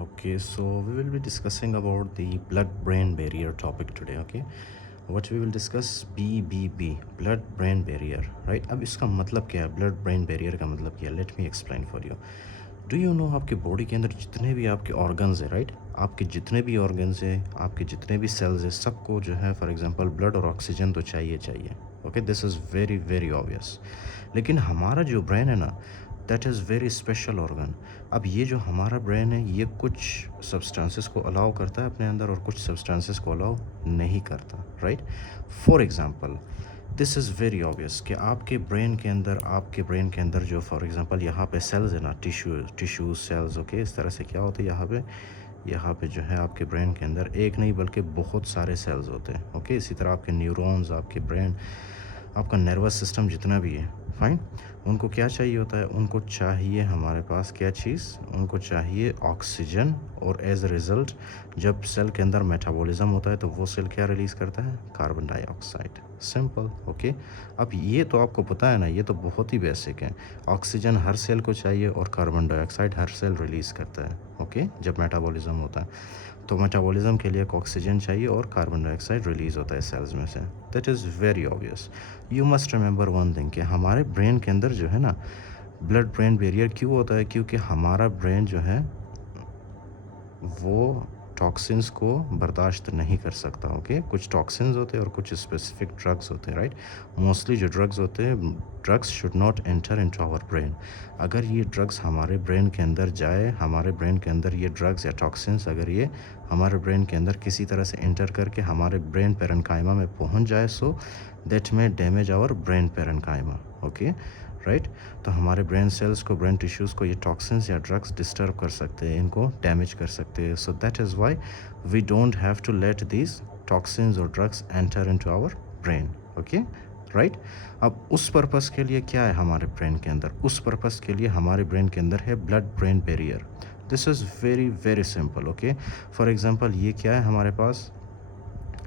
Okay, so we will be discussing about the blood-brain barrier topic today. Okay, what we will discuss BBB, blood-brain barrier, right? अब इसका मतलब क्या है? blood-brain barrier का मतलब क्या है? Let me explain for you. Do you know आपके बॉडी के अंदर जितने भी आपके ऑर्गन्स हैं, राइट? आपके जितने भी ऑर्गन्स हैं, आपके जितने भी सेल्स हैं, सबको जो है फॉर एग्जांपल ब्लड और ऑक्सीजन तो चाहिए चाहिए. Okay, this is very very obvious. लेकिन हमारा जो ब्रेन है ना, that is very special organ. अब ये जो हमारा ब्रेन है, ये कुछ सब्सटेंसेस को अलाउ करता है अपने अंदर और कुछ सब्सटेंसेस को अलाउ नहीं करता, right? For example, this is very obvious कि आपके ब्रेन के अंदर जो फॉर एग्जांपल यहाँ पे सेल्स है ना, टिश्यू सेल्स. ओके, इस तरह से क्या होता है यहाँ पे जो है आपके ब्रेन के अंदर एक नहीं बल्कि बहुत सारे सेल्स होते हैं. ओके, इसी तरह आपके न्यूरॉन्स, आपके ब्रेन, आपका नर्वस सिस्टम जितना भी है, फाइन. उनको क्या चाहिए होता है? उनको चाहिए हमारे पास क्या चीज़? उनको चाहिए ऑक्सीजन. और एज अ रिज़ल्ट जब सेल के अंदर मेटाबॉलिज्म होता है तो वो सेल क्या रिलीज़ करता है? Carbon dioxide. सिंपल. ओके, अब ये तो आपको पता है ना, ये तो बहुत ही बेसिक है. ऑक्सीजन हर सेल को चाहिए और कार्बन डाइऑक्साइड हर सेल रिलीज़ करता है. ओके, जब मेटाबॉलिज्म होता है तो मेटाबॉलिज्म के लिए ऑक्सीजन चाहिए और कार्बन डाइऑक्साइड रिलीज़ होता है सेल्स में से. That is very obvious. You must remember one thing कि हमारे ब्रेन के अंदर जो है ना, ब्लड ब्रेन बैरियर क्यों होता है? क्योंकि हमारा ब्रेन जो है वो टॉक्सिन्स को बर्दाश्त नहीं कर सकता. ओके, कुछ टॉक्सिन्स होते हैं और कुछ स्पेसिफिक ड्रग्स होते हैं, राइट? मोस्टली जो ड्रग्स होते हैं, drugs should not enter into our brain. अगर ये ड्रग्स हमारे ब्रेन के अंदर जाए, हमारे ब्रेन के अंदर ये ड्रग्स या टॉक्सिन्स अगर ये हमारे ब्रेन के अंदर किसी तरह से एंटर करके हमारे ब्रेन पेरेन्काइमा में पहुंच जाए, so that may damage our brain parenchyma. Okay, right? तो हमारे ब्रेन सेल्स को, ब्रेन टिश्यूज़ को ये टॉक्सिन्स या ड्रग्स डिस्टर्ब कर सकते हैं, इनको डैमेज कर सकते हैं. So that is why we don't have to let these toxins और drugs enter into our brain. Okay, right? अब उस पर्पस के लिए क्या है हमारे ब्रेन के अंदर? उस पर्पस के लिए हमारे ब्रेन के अंदर है blood brain barrier. This is very very simple. Okay, for example ये क्या है हमारे पास?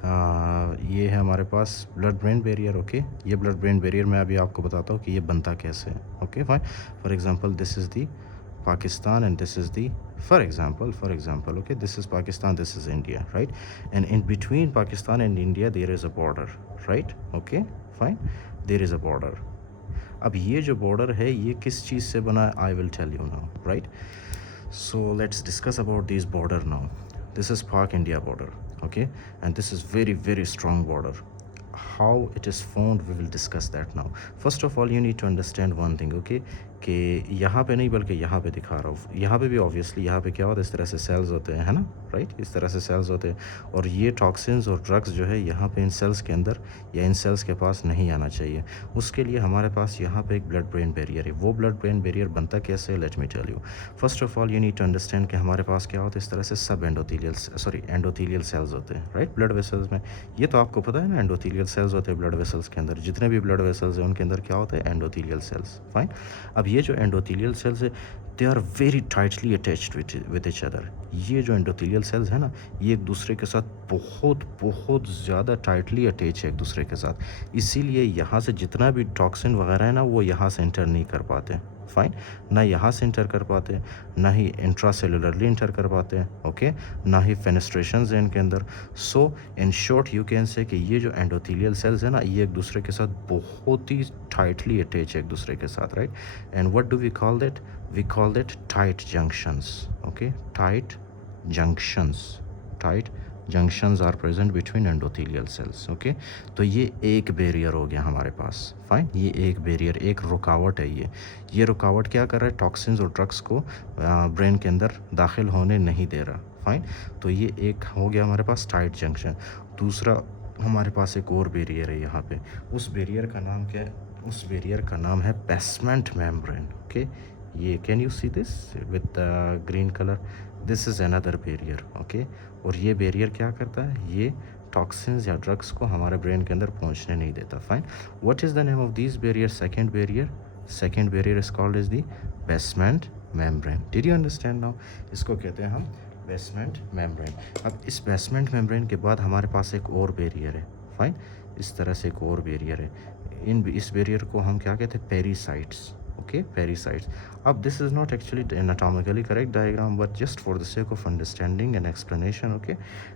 ये है हमारे पास ब्लड ब्रेन बैरियर. ओके, ये ब्लड ब्रेन बैरियर मैं अभी आपको बताता हूँ कि ये बनता कैसे है. Okay, fine. For example this is the Pakistan and this is the, for example, okay, this is Pakistan, this is India, right? And in between Pakistan and India there is a border, right? Okay, fine, there is a border. अब ये जो border है ये किस चीज़ से बना है? I will tell you now, right? So let's discuss about this border now. This is Pak India border, okay, and this is very very strong border. How it is formed we will discuss that now. First of all you need to understand one thing, okay, कि यहाँ पे नहीं बल्कि यहाँ पे दिखा रहा हूँ. यहाँ पे भी ऑब्वियसली यहाँ पे क्या होता है, इस तरह से सेल्स होते हैं, है ना, राइट? इस तरह से सेल्स होते हैं और ये टॉक्सिन्स और ड्रग्स जो है यहाँ पे इन सेल्स के अंदर या इन सेल्स के पास नहीं आना चाहिए. उसके लिए हमारे पास यहाँ पे एक ब्लड ब्रेन बैरियर है. वो ब्लड ब्रेन बैरियर बनता कैसे? Let me tell you. First of all you need to understand कि हमारे पास क्या होता है, इस तरह से सब एंडोथीलियल सेल्स होते हैं, राइट? ब्लड वेसल्स में. ये तो आपको पता है ना, एंडोथीलियल सेल्स होते हैं ब्लड वेसल्स के अंदर. जितने भी ब्लड वेसल्स हैं उनके अंदर क्या होता है? Endothelial cells. फाइन. अब ये जो एंडोथीलियल सेल्स है, they are very tightly attached with each other. ये जो एंडोथीलियल सेल्स है ना, ये एक दूसरे के साथ बहुत बहुत ज़्यादा टाइटली अटैच है एक दूसरे के साथ. इसीलिए यहाँ से जितना भी टॉक्सिन वगैरह है ना, वो यहाँ से एंटर नहीं कर पाते. फाइन. ना यहाँ से इंटर कर पाते, ना ही इंट्रासेलुलरली इंटर कर पाते हैं. ओके, ना ही फेनेस्ट्रेशंस हैं इनके अंदर. So in short you can say कि ये जो एंडोथीलियल सेल्स है ना, ये एक दूसरे के साथ बहुत ही टाइटली अटैच है एक दूसरे के साथ, right? And what do we call that? We call that tight junctions. Okay, tight junctions are present between endothelial cells. Okay, तो ये एक बैरियर हो गया हमारे पास. फाइन, ये एक बैरियर, एक रुकावट है. ये रुकावट क्या कर रहा है? टॉक्सिन्स और ड्रग्स को ब्रेन के अंदर दाखिल होने नहीं दे रहा. फाइन, तो ये एक हो गया हमारे पास टाइट जंक्शन. दूसरा हमारे पास एक और बैरियर है यहाँ पे. उस बैरियर का नाम क्या है? उस बैरियर का नाम है बेसमेंट मेम्ब्रेन. ओके, ये can you see this with green colour? This is another barrier. Okay, और ये बैरियर क्या करता है? ये टॉक्सिन्स या ड्रग्स को हमारे ब्रेन के अंदर पहुंचने नहीं देता. Fine. What is the name of this barrier? Second barrier is called as the basement membrane. Did you understand now? इसको कहते हैं हम बेसमेंट मेम्ब्रेन. अब इस बेसमेंट मेम्ब्रेन के बाद हमारे पास एक और बैरियर है. फाइन, इस तरह से एक और बैरियर है. इस बैरियर को हम क्या कहते हैं? पेरीसाइट्स. ओके, पेरिसाइट्स. अब this is not actually anatomically correct diagram, but just for the sake of understanding and explanation, okay,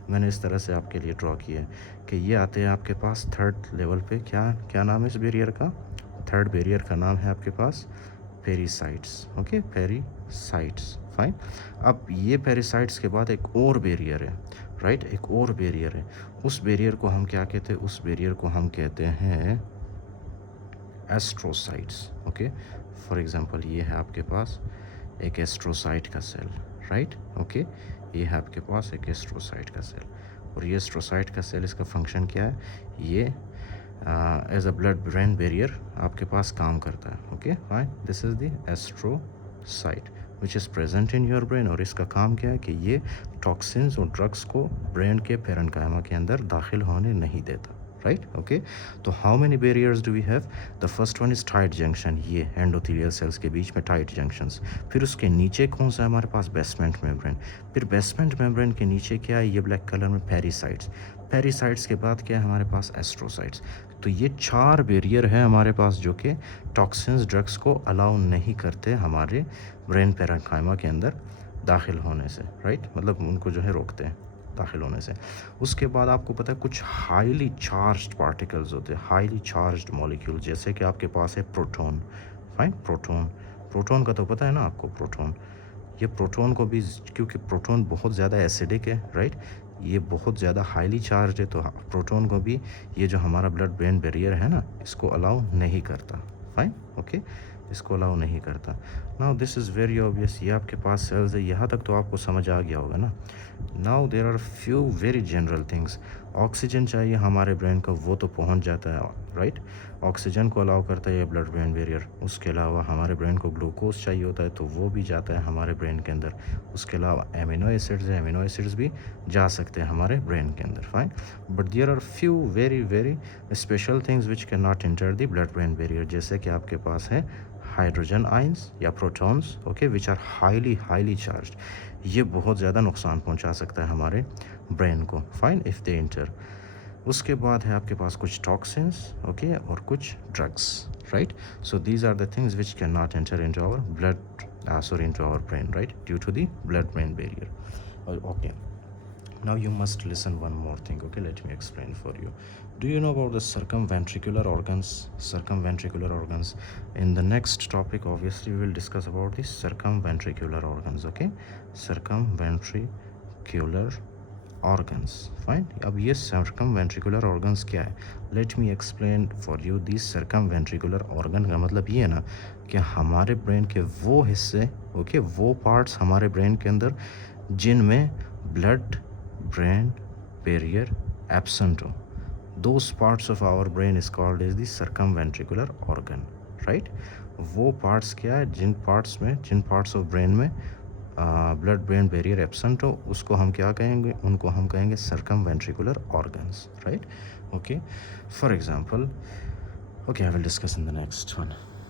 मैंने इस तरह से आपके लिए ड्रॉ किया है कि ये आते हैं आपके पास थर्ड लेवल पे. क्या क्या नाम है इस बैरियर का? थर्ड बैरियर का नाम है आपके पास पेरिसाइट्स. ओके, पेरिसाइट्स. फाइन. अब ये पेरिसाइट्स के बाद एक और बैरियर है, राइट, एक और बैरियर है. उस बैरियर को हम क्या कहते हैं? उस बैरियर को हम कहते हैं एस्ट्रोसाइट्स. ओके, फॉर एग्जांपल ये है आपके पास एक एस्ट्रोसाइट का सेल, राइट. ओके, ये है आपके पास एक एस्ट्रोसाइट का सेल, और ये एस्ट्रोसाइट का सेल, इसका फंक्शन क्या है? ये as a blood brain barrier आपके पास काम करता है. Okay, fine. This is the astrocyte which is present in your brain, और इसका काम क्या है कि ये टॉक्सिन्स और ड्रग्स को ब्रेन के पेरेन्काइमा के अंदर दाखिल होने नहीं देता. राइट. ओके, तो how many barriers do we have? The first one is tight junction, ये एंडोथेलियल सेल्स के बीच में टाइट जंक्शंस. फिर उसके नीचे कौन सा है हमारे पास? Basement membrane. फिर बेसमेंट मेम्ब्रेन के नीचे क्या है? ये ब्लैक कलर में पेरिसाइट्स. पेरिसाइट्स के बाद क्या है हमारे पास? एस्ट्रोसाइट्स. तो ये 4 बैरियर है हमारे पास जो कि टॉक्सिन्स, ड्रग्स को अलाउ नहीं करते हमारे ब्रेन पेरेन्काइमा के अंदर दाखिल होने से. राइट, मतलब उनको जो है रोकते हैं दाखिल होने से. उसके बाद आपको पता है कुछ हाईली चार्ज्ड पार्टिकल्स होते हैं, हाईली चार्ज्ड मॉलिक्यूल, जैसे कि आपके पास है प्रोटॉन. फाइन. प्रोटॉन, प्रोटॉन का तो पता है ना आपको? प्रोटॉन, ये प्रोटॉन को भी, क्योंकि प्रोटॉन बहुत ज़्यादा एसिडिक है, राइट, ये बहुत ज़्यादा हाईली चार्ज है, तो प्रोटॉन को भी ये जो हमारा ब्लड ब्रेन बैरियर है ना, इसको अलाउ नहीं करता. फाइन. ओके, इसको अलाउ नहीं करता. Now this is very obvious, ये आपके पास सेल्स है, यहाँ तक तो आपको समझ आ गया होगा ना. Now there are few very general things. Oxygen चाहिए हमारे ब्रेन को, वो तो पहुँच जाता है, राइट. ऑक्सीजन को अलाउ करता है ये ब्लड ब्रेन बैरियर. उसके अलावा हमारे ब्रेन को ग्लूकोज चाहिए होता है, तो वो भी जाता है हमारे ब्रेन के अंदर. उसके अलावा एमिनो एसिड्स है, एमिनो एसिड्स भी जा सकते हैं हमारे ब्रेन के अंदर. Fine. But there are few very very special things which can not enter the blood brain barrier, जैसे कि आपके पास है हाइड्रोजन आइंस या protons, okay, which are highly charged. ये बहुत ज़्यादा नुकसान पहुंचा सकता है हमारे ब्रेन को. Fine, if they inter. उसके बाद है आपके पास कुछ टॉक्सिन्स, ओके, और कुछ drugs, right. So these are the things which can not enter into our blood, into our brain, right, due to the blood brain barrier. Okay, now you must listen one more thing. Okay, let me explain for you. Do you know about the circumventricular organs? Circumventricular organs, in the next topic obviously we will discuss about the circumventricular organs. Okay, circumventricular organs. Fine. अब ये circumventricular organs क्या है? Let me explain for you. these circumventricular organ का मतलब ये है ना कि हमारे ब्रेन के वो हिस्से, ओके, वो पार्ट्स हमारे ब्रेन के अंदर जिनमें ब्लड ब्रेन बैरियर एब्सेंट हो, those parts of our brain is called as the circumventricular organ, right. वो पार्ट्स क्या है? जिन पार्ट्स ऑफ ब्रेन में ब्लड ब्रेन बैरियर एब्सेंट हो, उसको हम क्या कहेंगे? उनको हम कहेंगे circumventricular organs, right. Okay, for example, okay, I will discuss in the next one.